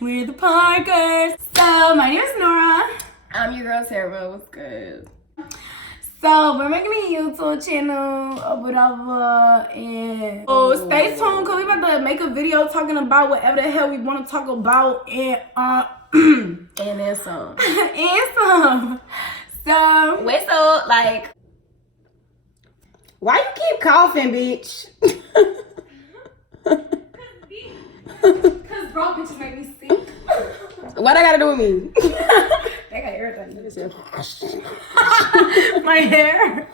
We're the Parkers. So my name is Nora. I'm your girl Sarah. What's good? So we're making a YouTube channel or whatever, and stay tuned because we about to make a video talking about whatever the hell we want to talk about, and And then some. and some. So Wait, so like, why you keep coughing, bitch? Cause bro, bitches make me sick. What I gotta do with me? They got everything. My hair.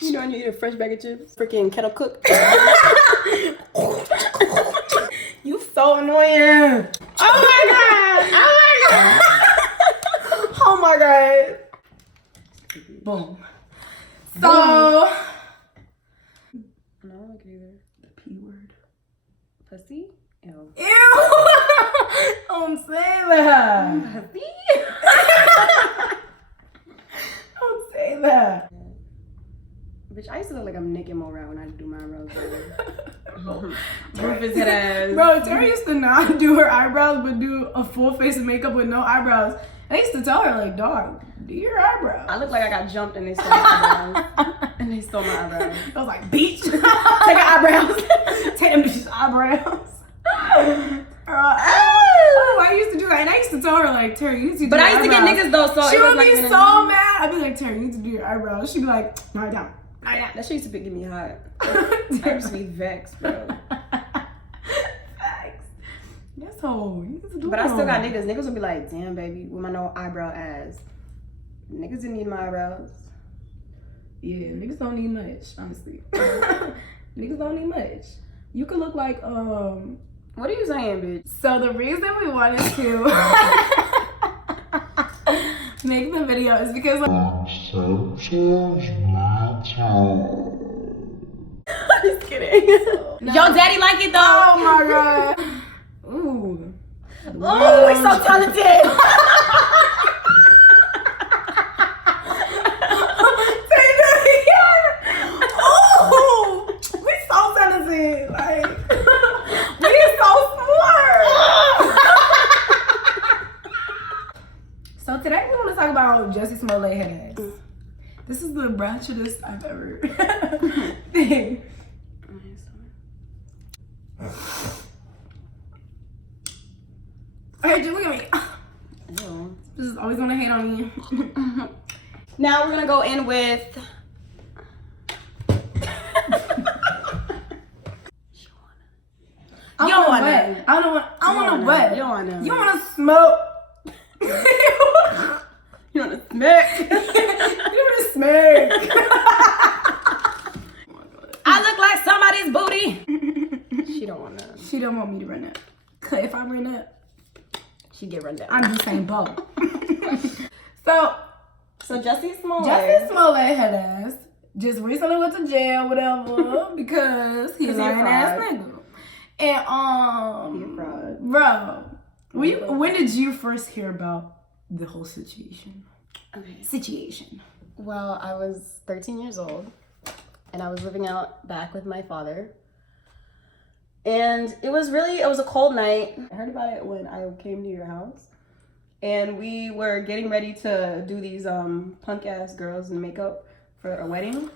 You know when you eat a fresh bag of chips, freaking kettle cooked. You so annoying. Oh my god! Oh my god! Oh my god. Boom. So. I don't like it either. The P word. Pussy? Ew. Ew. Don't say that. Pussy? Don't say that. Bitch, I used to look like I'm Nicky Moran when I do my eyebrows. Rufus head ass. Bro, Terry used to not do her eyebrows, but do a full face of makeup with no eyebrows. I used to tell her, like, dog, do your eyebrows. I look like I got jumped and they stole my eyebrows. And they stole my eyebrows. I was like, bitch. Take her eyebrows. Take them bitches' eyebrows. I used to do that. And I used to tell her, like, Terry, you need to do But your I used to get eyebrows. niggas though, so She it was would like be so mad. I'd be like, Terry, you need to do your eyebrows. She'd be like, no, I don't. No, I don't. That shit used to get me hot. I used to be vexed, bro. Facts. That's all. You need to do But I still got them. niggas. Niggas would be like, damn, baby, with my no eyebrow ass. Niggas didn't need my eyebrows. Yeah, niggas don't need much, honestly. Niggas don't need much. You could look like, What are you saying, bitch? So the reason we wanted to make the video is because I'm just kidding. No. Yo, daddy like it though. Oh my god. Ooh. Oh, we're so talented. Ooh, we so talented. Like, we so smart. So today we want to talk about Jussie Smollett head ass. This is the ratchetest I've ever thing. Alright, just look at me. Ew. Just always gonna hate on you. Now we're gonna go in with. I You don't want want what? I don't want. I want to what? You don't want You want to smoke? You want to smack? You want to smack? I look like somebody's booty. She don't want that. She don't want me to run up. Cause if I run up, She get run down. I'm the same boat. So Jussie Smollett. Jussie Smollett head ass just recently went to jail, whatever, because he's an ass nigga. And He a fraud. bro, when did you first hear about the whole situation? Okay. Well, I was 13 years old, and I was living out back with my father. And it was a cold night. I heard about it when I came to your house. And we were getting ready to do these punk ass girls in makeup for a wedding.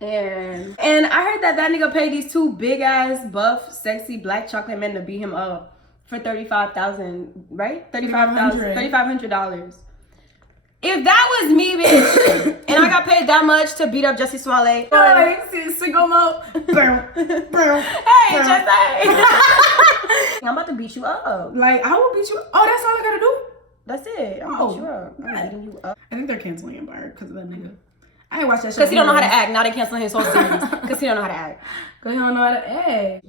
And I heard that nigga paid these two big ass buff sexy black chocolate men to beat him up for $35,000, right? $3,500. If that was me, bitch, and I got paid that much to beat up Jussie Smollett. like single mode. Hey, just say. I'm about to beat you up. Like, I will beat you. Oh, that's all I gotta do? That's it. I'm beat you up. I'm beating you up. I think they're canceling Empire because of that nigga. I ain't watched that shit. Because he don't know how to act. Now they canceling his whole series. Because he don't know how to act. Because he don't know how to act.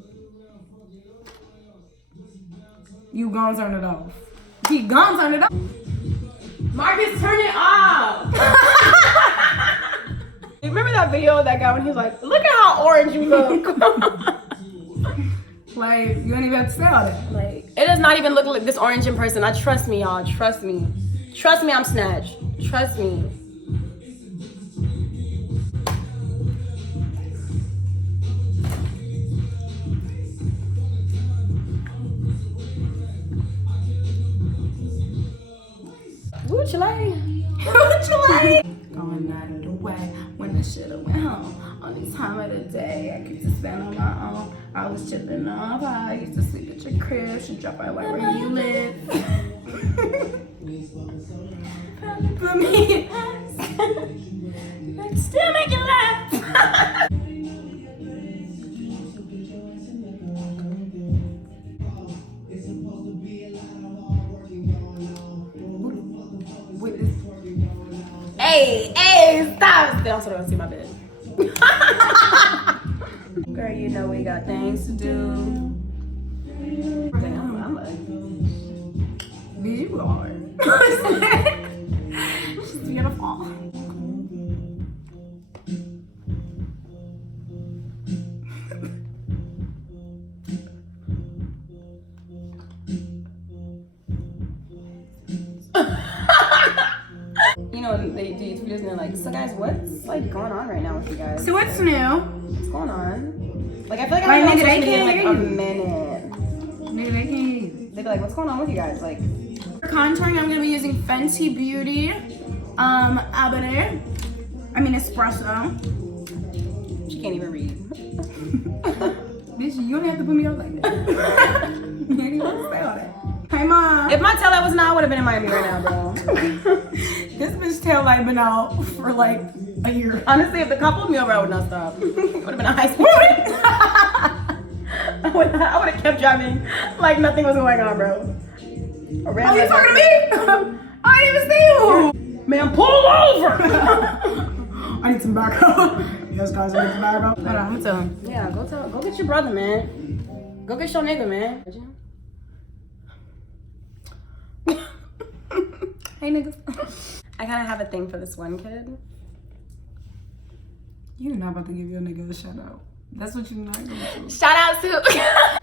You gon' turn it off. He gon' turn it off. Marcus, turn it off. You remember that video of that guy when he was like, look at how orange you look. Like, you don't even have to say all that. Like, it does not even look like this orange in person. Trust me, y'all. Trust me. Trust me, I'm snatched. Trust me. like, when I should've went home. Only time of the day I get to spend on my own. I was tripping off how I used to sleep at your crib. Should drop right where you live. Put me still make you laugh. Hey, stop! They also don't see my bed. Girl, you know we got things to do. Damn, I'm like, bitch, you are. She's beautiful. You know, they do these videos and they're like, so guys, what's like going on right now with you guys? So what's new? What's going on? Like I feel like I haven't been on social media in like hear a you. minute. Nigga, they can't. They'd be like, what's going on with you guys? Like, For contouring, I'm gonna be using Fenty Beauty, Ebony. I mean espresso. she can't even read. Bitch, you don't have to put me up like that. You don't have to say all that. Hey mom. If my tail light was not, I would have been in Miami right now, bro. This bitch tail light been out for like a year. Honestly, if the couple of me over, I would not stop. It would have been a high speed. I would have kept driving like nothing was going on, bro. Oh, you talking to me? I didn't even see you. Man, pull over! I need some backup. Yes, guys, I need some backup. Hold on, I'm telling. Yeah, go get your brother, man. Go get your nigga, man. Hey, niggas. I kind of have a thing for this one kid. You're not about to give your nigga a shout out. That's what you're not gonna do. Shout out to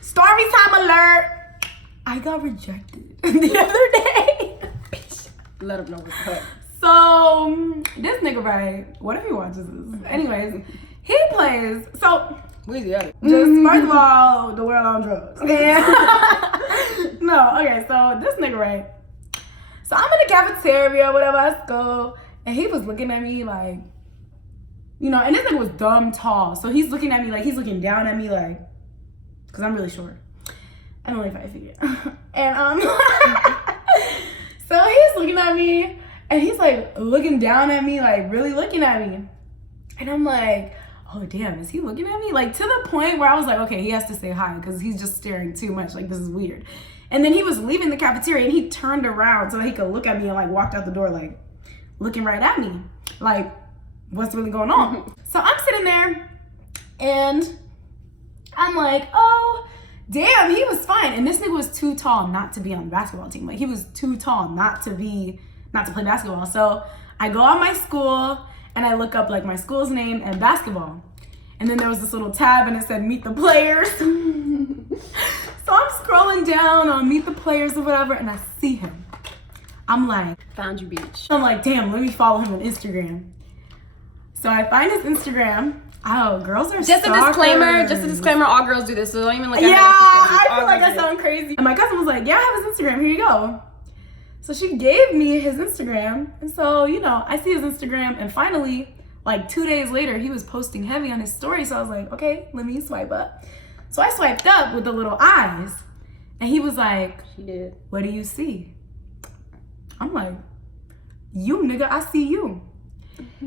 Story time alert. I got rejected the other day. let him know what's up. So this nigga, right? What if he watches this? Anyways, he plays. So Where's the other? just first of all, the world on drugs. No, okay. So this nigga, right? So I'm in the cafeteria, whatever, at school, and he was looking at me like, you know, and this nigga was dumb tall. So he's looking at me like he's looking down at me like, cause I'm really short. I'm only 5 feet. And so he's looking at me and he's like looking down at me, like really looking at me. And I'm like, oh damn, is he looking at me? Like to the point where I was like, okay, he has to say hi because he's just staring too much. Like this is weird. And then he was leaving the cafeteria and he turned around so that he could look at me and like walked out the door like looking right at me. Like, what's really going on? So I'm sitting there and I'm like, oh, damn, he was fine. And this nigga was too tall not to be on the basketball team. Like he was too tall not to play basketball. So I go on my school and I look up like my school's name and basketball. And then there was this little tab and it said meet the players. So I'm scrolling down on meet the players or whatever and I see him. I'm like, Found you, beach. I'm like, damn, let me follow him on Instagram. So I find his Instagram. Oh, girls are Just a disclaimer, all girls do this, so don't even look at Yeah, it. I feel like I sound crazy. And my cousin was like, yeah, I have his Instagram, here you go. So she gave me his Instagram. And so, you know, I see his Instagram and finally, like 2 days later, he was posting heavy on his story. So I was like, okay, let me swipe up. So I swiped up with the little eyes. And he was like, She did. what do you see? I'm like, you nigga, I see you.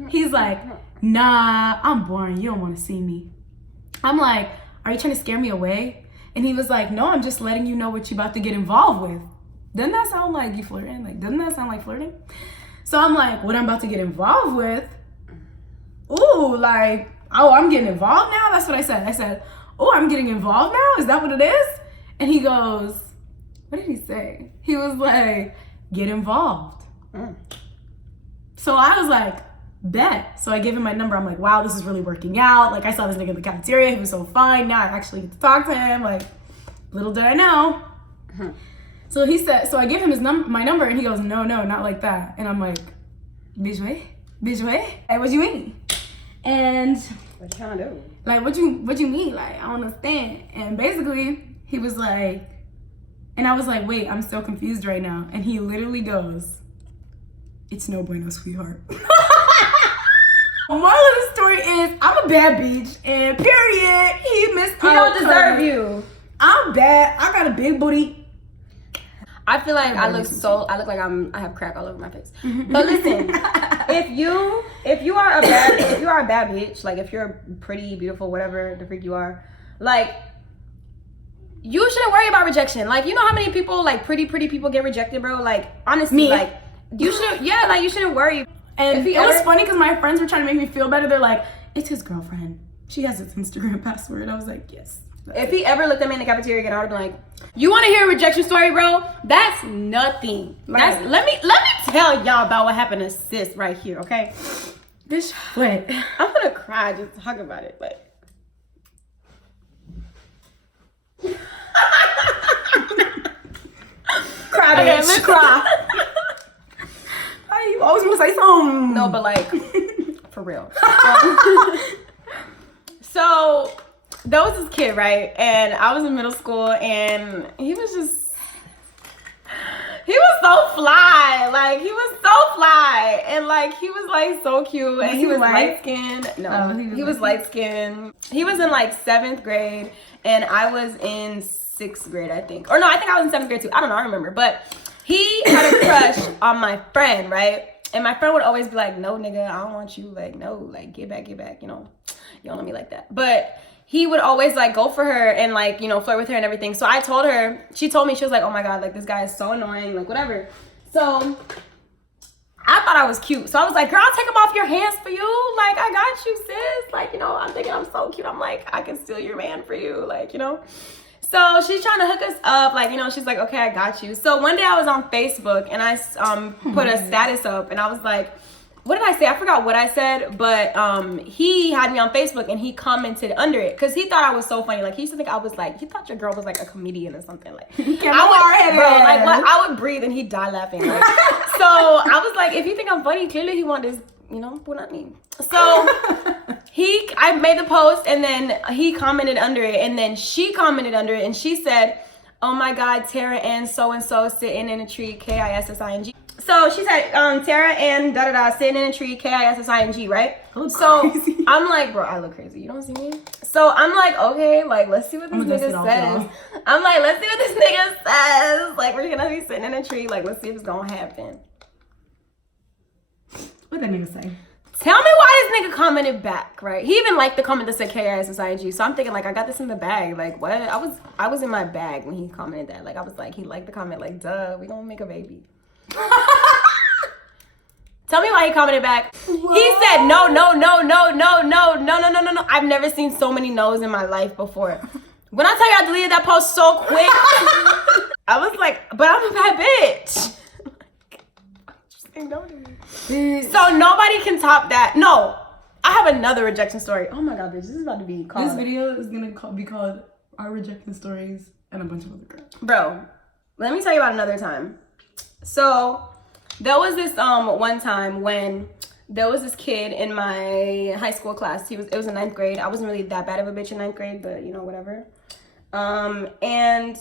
He's like, nah, I'm boring. You don't want to see me. I'm like, are you trying to scare me away? And he was like, no, I'm just letting you know what you're about to get involved with. Doesn't that sound like you flirting? Like, doesn't that sound like flirting? So I'm like, what I'm about to get involved with? Ooh, like, oh, I'm getting involved now? That's what I said. I said, oh, I'm getting involved now? Is that what it is? And he goes, what did he say? He was like, get involved. So I was like, bet. So I gave him my number. I'm like, wow, this is really working out. Like I saw this nigga in the cafeteria. He was so fine. Now I actually get to talk to him. Like, little did I know. So he said, so I gave him my number and he goes, no, not like that. And I'm like, bitch, wait. Hey, what you mean? And What you trying to do? like, what you mean? Like, I don't understand. And basically he was like, and I was like, wait, I'm so confused right now. And he literally goes, it's no bueno, sweetheart. Moral of the story is I'm a bad bitch, and period. He missed. He don't deserve you. I'm bad. I got a big booty. I feel like I look like I have crack all over my face. But listen, if you are a bad bitch, like if you're pretty, beautiful, whatever the freak you are, like you shouldn't worry about rejection. Like, you know how many people, like pretty people get rejected, bro? Like, honestly, me. like you shouldn't worry. And it was funny because my friends were trying to make me feel better. They're like, it's his girlfriend. She has his Instagram password. I was like, yes. If he ever looked at me in the cafeteria again, I would have been like, you want to hear a rejection story, bro? That's nothing. Let me tell y'all about what happened to sis right here, okay? This what? I'm gonna cry just talking about it, but cry, okay, bitch. let's cry. You always want to say something. No, but like for real. So there was this kid, right? And I was in middle school, and he was so fly. Like, he was so fly. And like, he was like so cute. And he was light skinned. No, he was light skinned. He was in like 7th grade, and I was in 6th grade, I think. Or no, I think I was in 7th grade too. I don't know, I remember. But he had a crush on my friend, right? And my friend would always be like, no, nigga, I don't want you. Like, no, like, get back. You know, you don't know me like that. But he would always like go for her and like, you know, flirt with her and everything. So I told her, she told me, she was like, oh my God, like this guy is so annoying, like whatever. So I thought I was cute. So I was like, girl, I'll take him off your hands for you. Like, I got you, sis. Like, you know, I'm thinking I'm so cute. I'm like, I can steal your man for you. Like, you know. So she's trying to hook us up. Like, you know, she's like, okay, I got you. So one day I was on Facebook and I put a status up and I was like, what did I say? I forgot what I said, but he had me on Facebook and he commented under it because he thought I was so funny. Like, he used to think I was like, he thought your girl was like a comedian or something. Like, I would breathe and he'd die laughing. Like, so I was like, if you think I'm funny, clearly he wanted this, you know, but not me. So I made the post and then he commented under it and then she commented under it and she said, oh my God, Tara and so-and-so sitting in a tree, K-I-S-S-I-N-G. So she said, Tara and da-da-da sitting in a tree, K-I-S-S-I-N-G, right? So crazy. I'm like, bro, I look crazy. You don't see me? So I'm like, okay, like, let's see what this nigga says. I'm like, let's see what this nigga says. Like, we're gonna be sitting in a tree. Like, let's see if it's gonna happen. What that nigga say? Tell me why this nigga commented back, right? He even liked the comment that said K-I-S-S-I-N-G. So I'm thinking, like, I got this in the bag. Like, what? I was in my bag when he commented that. Like, I was like, he liked the comment. Like, duh, we gonna make a baby. Tell me why he commented back. What? He said no. I've never seen so many no's in my life before. When I tell you I deleted that post so quick, I was like, but I'm a bad bitch. Just say no to me. So nobody can top that. No, I have another rejection story. Oh my God, bitch, this is about to be called. This video is gonna be called Our Rejection Stories and a bunch of other crap. Bro, let me tell you about another time. So there was this one time when there was this kid in my high school class. It was in 9th grade. I wasn't really that bad of a bitch in 9th grade, but you know, whatever. And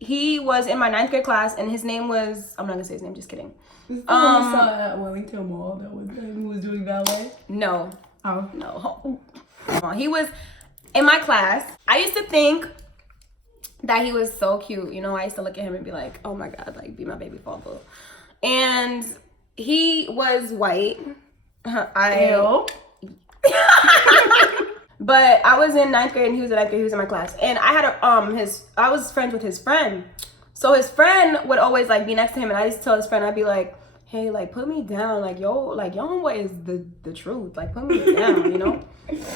he was in my 9th grade class, and his name was, I'm not gonna say his name, just kidding. Is the one we saw at Wellington Mall who was doing ballet? No. Oh. No. He was in my class. I used to think that he was so cute. You know, I used to look at him and be like, oh my God, like, be my baby father. And he was white. Ew. But I was in 9th grade and he was in 9th grade. He was in my class. And I had I was friends with his friend. So his friend would always like be next to him, and I used to tell his friend, I'd be like, hey, like, put me down. Like, your homeboy is the truth. Like, put me down, you know?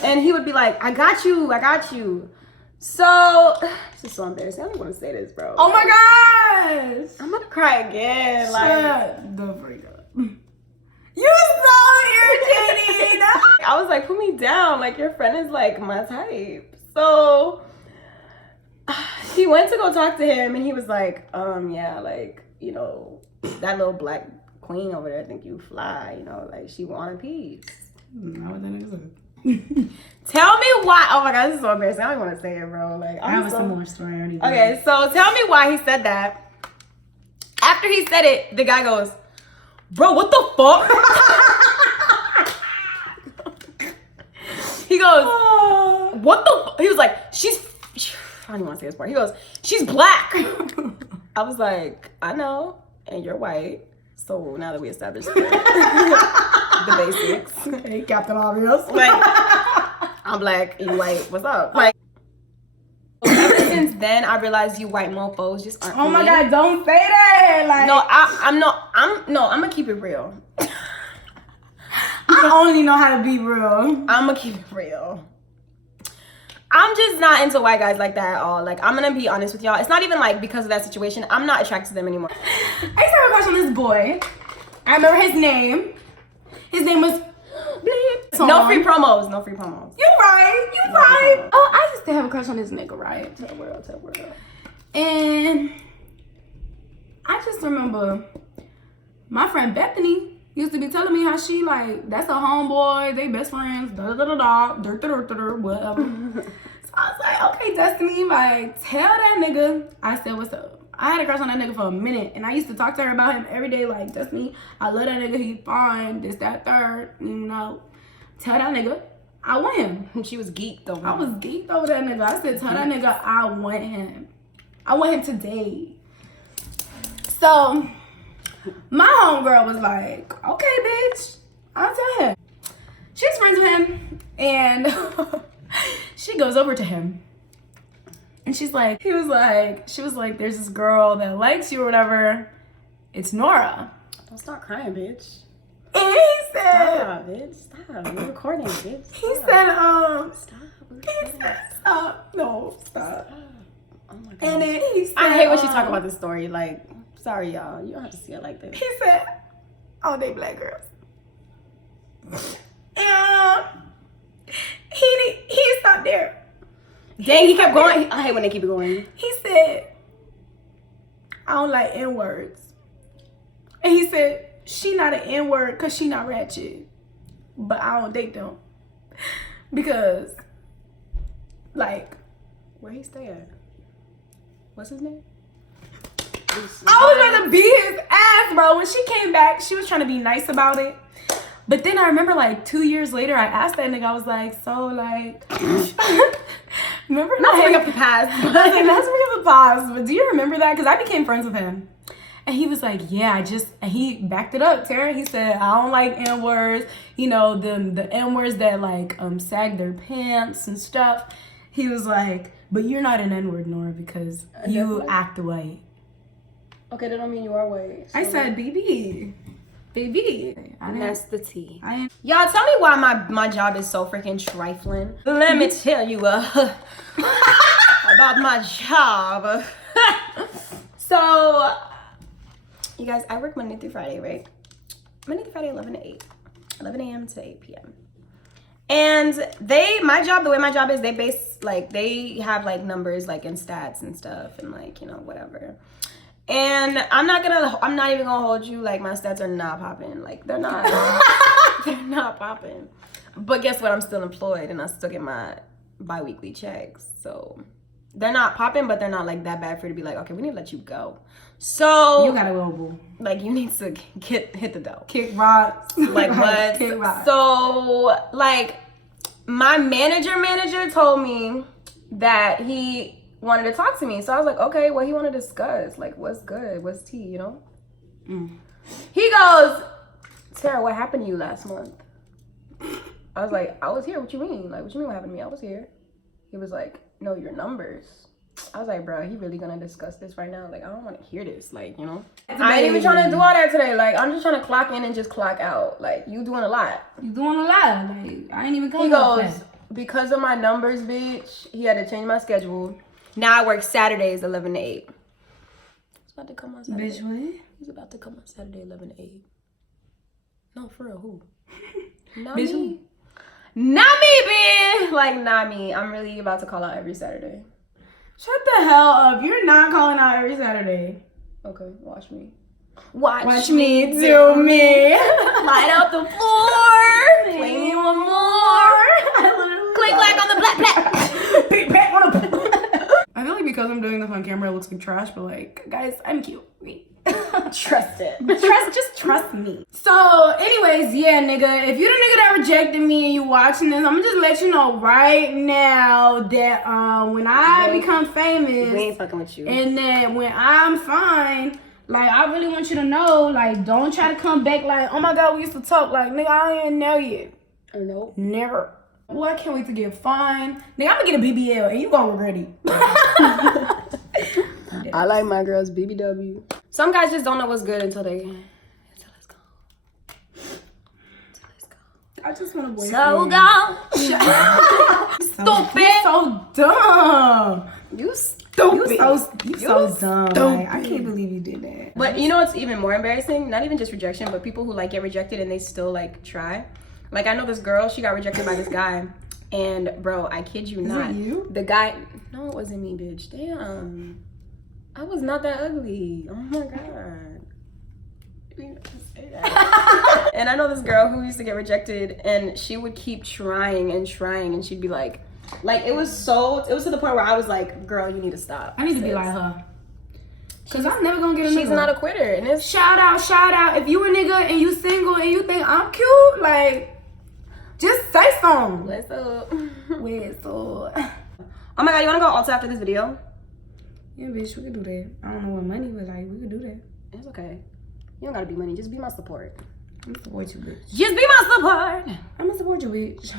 And he would be like, I got you. So, this is so embarrassing. I don't want to say this, bro. Oh my gosh. I'm gonna cry again. Shut the freak up. You're so irritating. I was like, put me down. Like, your friend is like my type. So he went to go talk to him, and he was like, yeah, like, you know, that little black queen over there think you fly, you know, like, she want a piece. Not what that nigga said. Tell me why. Oh my God, this is so embarrassing. I don't want to say it, bro. Like, I have a similar story already. Okay, so tell me why he said that. After he said it, the guy goes, bro, what the fuck? He goes, what the? He was like, I don't even want to say this part. He goes, she's black. I was like, I know, and you're white. So now that we established the basics, Okay, Captain Obvious. like, I'm black, you white. What's up? Like, ever since then, I realized you white mofos just aren't. Oh my me. God, don't say that. Like, No, I'm gonna keep it real. I only know how to be real. I'm gonna keep it real. I'm just not into white guys like that at all. Like, I'm gonna be honest with y'all. It's not even like because of that situation. I'm not attracted to them anymore. I used to have a crush on this boy. I remember his name. His name was Bleep. No free promos. No free promos. You right. You right. Oh, I used to have a crush on this nigga, right? Tell the world. And I just remember my friend Bethany used to be telling me how she like, that's a homeboy, they best friends, whatever. So I was like, okay, Destiny, like, tell that nigga I said what's up. I had a crush on that nigga for a minute, and I used to talk to her about him every day, like, Destiny, I love that nigga, he fine, this, that, third, you know. Tell that nigga I want him. She was geeked though. I was geeked over that nigga. I said, tell that nigga I want him. I want him today. So my homegirl was like, okay, bitch, I'll tell him. She's friends with him, and she goes over to him. And she was like, there's this girl that likes you or whatever. It's Nora. Don't start crying, bitch. And he said, Stop, bitch. Stop. We're recording, bitch. Stop. he said, Stop. he said, stop. No, stop. Oh my god. And then he said, I hate when she talk about this story. Like, sorry, y'all. You don't have to see it like this. He said, all day black girls. And he stopped there. Dang, he kept going. I hate when they keep it going. He said, I don't like N-words. And he said, she not an N-word because she not ratchet. But I don't date them. Because, like, Where he stay at? What's his name? I was about to beat his ass, bro. When she came back, she was trying to be nice about it. But then I remember, like, 2 years later, I asked that nigga, I was like, so, like, remember? Not to bring up the past. I was like, not to bring up the past, but do you remember that? Because I became friends with him. And he was like, yeah, and he backed it up, Tara. He said, I don't like N-words, you know, the N-words that, like, sag their pants and stuff. He was like, but you're not an N-word, Nora, because you act white. Okay, that don't mean you are white. I said, BB. And that's the T. I Y'all, tell me why my job is so freaking trifling. Let me tell you about my job. So, you guys, I work Monday through Friday, right? Monday through Friday, 11 to 8. 11 a.m. to 8 p.m. And the way my job is, they have like numbers like in stats and stuff and like, you know, whatever. And I'm not even gonna hold you, like my stats are not popping. Like they're not, they're not popping. But guess what? I'm still employed and I still get my bi-weekly checks. So they're not popping, but they're not like that bad for you to be like, okay, we need to let you go. So you gotta go, boo. Like you need to hit the dough. Kick rocks. Like what? Kick rocks. So like my manager told me that he wanted to talk to me. So I was like, okay, what he want to discuss? Like, what's good? What's tea, you know? He goes, Tara, what happened to you last month? I was like, I was here. What you mean? Like, what you mean what happened to me? I was here. He was like, no, your numbers. I was like, bro, he really gonna discuss this right now? Like, I don't want to hear this. Like, you know? I ain't even trying to do all that today. Like, I'm just trying to clock in and just clock out. Like, you doing a lot. You doing a lot. Like, I ain't even coming. He goes, because of my numbers, bitch, he had to change my schedule. Now I work Saturdays 11 to 8. He's about to come on Saturday. Bitch, what? He's about to come on Saturday 11 to 8. No, for real, who? Not Bitch, me. Not me, bitch. Like, not me. I'm really about to call out every Saturday. Shut the hell up. You're not calling out every Saturday. Okay, watch me. Watch me do me. Light out the floor. Play me one more. Click like on the black black. Big back on the I feel like because I'm doing this on camera, it looks like trash, but like, guys, I'm cute. Wait. Trust it. Just trust me. So, anyways, yeah, nigga, if you the nigga that rejected me and you watching this, I'm gonna just let you know right now that when I become famous, We ain't fucking with you. and then when I'm fine, like, I really want you to know, like, don't try to come back like, oh my God, we used to talk. Like, nigga, I ain't know yet. Nope. Never. Well, I can't wait to get fined. Nigga, I'm gonna get a BBL and you gonna regret it. I like my girls BBW. Some guys just don't know what's good until it's gone. I just want to boyfriend. So gone. Stupid. You so dumb. You stupid. You so dumb. Stupid. Like, I can't believe you did that. But you know what's even more embarrassing? Not even just rejection, but people who like get rejected and they still like try. Like, I know this girl, she got rejected by this guy. And bro, I kid you not. Is it you? The guy, no, it wasn't me, bitch. Damn. I was not that ugly. Oh my God. You have to say that. And I know this girl who used to get rejected and she would keep trying and trying and she'd be like it was to the point where I was like, girl, you need to stop. I need to be like her. Cause I'm never gonna get a nigga. She's not a quitter. And it's Shout out. If you a nigga and you single and you think I'm cute, like, just say something. what's up? Wait, so. Oh my God, you wanna go Ulta after this video? Yeah, bitch, we could do that. I don't know what money, but like, we could do that. It's okay. You don't gotta be money, just be my support. I'm gonna support you, bitch. Just be my support. I'm gonna support you, bitch.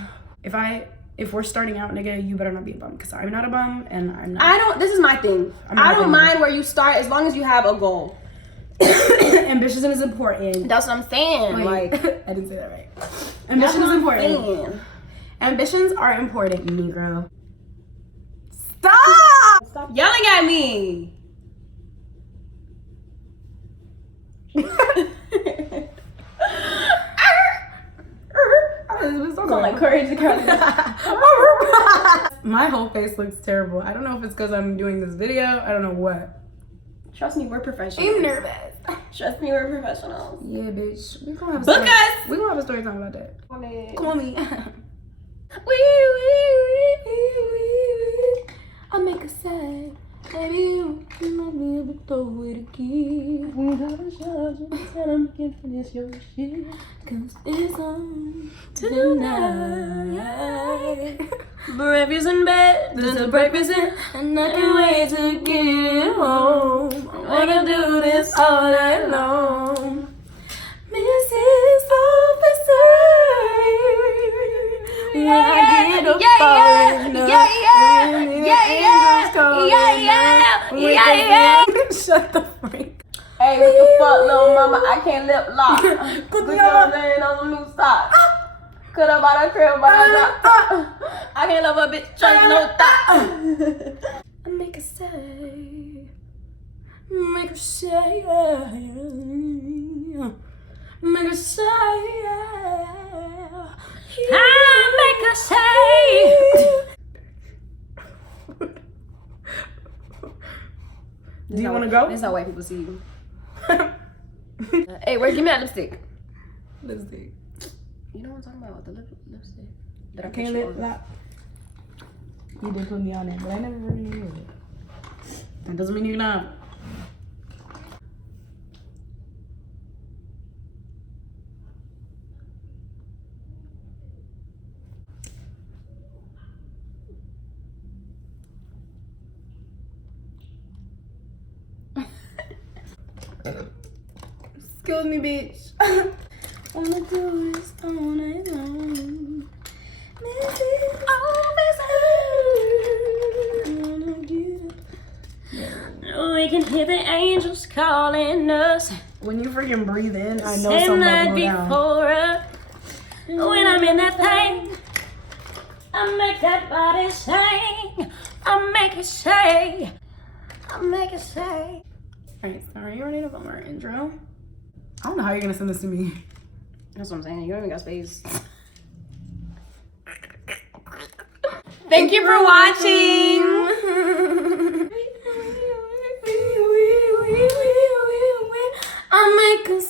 If we're starting out, nigga, you better not be a bum, because I'm not a bum and I'm not. This is my thing. I don't mind where you start as long as you have a goal. Ambition is important. That's what I'm saying. Like, Like, I didn't say that right. Ambition is important. saying. Ambitions are important, Negro. Stop! Stop yelling at me. Sound like Courage the Cowardly. My whole face looks terrible. I don't know if it's because I'm doing this video. I don't know what. Trust me, we're professionals. I'm nervous. Trust me, we're professionals. Yeah, bitch. We gonna have a Book story. us! We gonna have a story time about that. Call me. I'll make a sad. Baby, you might be able to throw it again. We gotta charge it, and I'm gonna finish your shit. Cause it's on tonight. Breakfast in bed, there's a breakfast in, And I can't wait to get home. I can do this all night long. Mrs. Officer, when I get up Shut the freak. Hey, what the fuck, little mama? I can't lip lock. Put your name on the new stock. Could have bought a crib, but I can't love a bitch, trust no thought. I make a say. Make a say. Make a say. I make a say. Do you want to go? This is how white people see you. Hey, where? Give me that lipstick. Lipstick. You know what I'm talking about? The lipstick. That I can't lip lock. You did put me on it, but I never really knew it. That doesn't mean you're not. Excuse me, bitch. Wanna do this all night long. Mrs. Officer. We can hear the angels calling us. When you freaking breathe in, I know Same something night will go down. before us. When I'm in that thing, I make that body sing. I make it say. I make it say. Alright, sorry, you already know about our intro. I don't know how you're gonna send this to me. That's what I'm saying. You don't even got space. Thank you for watching. I make a